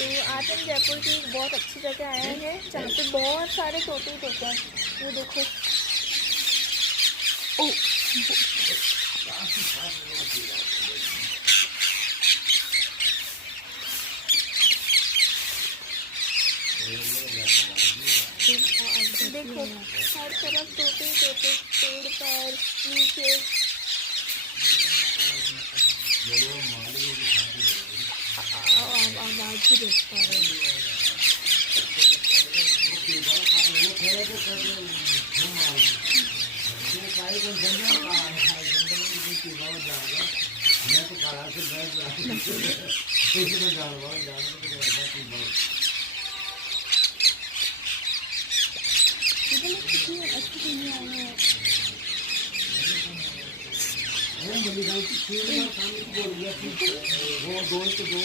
तो आज हम जयपुर की एक बहुत अच्छी जगह आए हैं जहाँ पे बहुत सारे तोते ही तोते हैं। ये देखो। ओ देखो, हर तरफ तोते ही तोते, पेड़ पर, नीचे। आवाज भी देख पा रहे हैं। कितनी अच्छी दुनिया है। वो दोस्त दो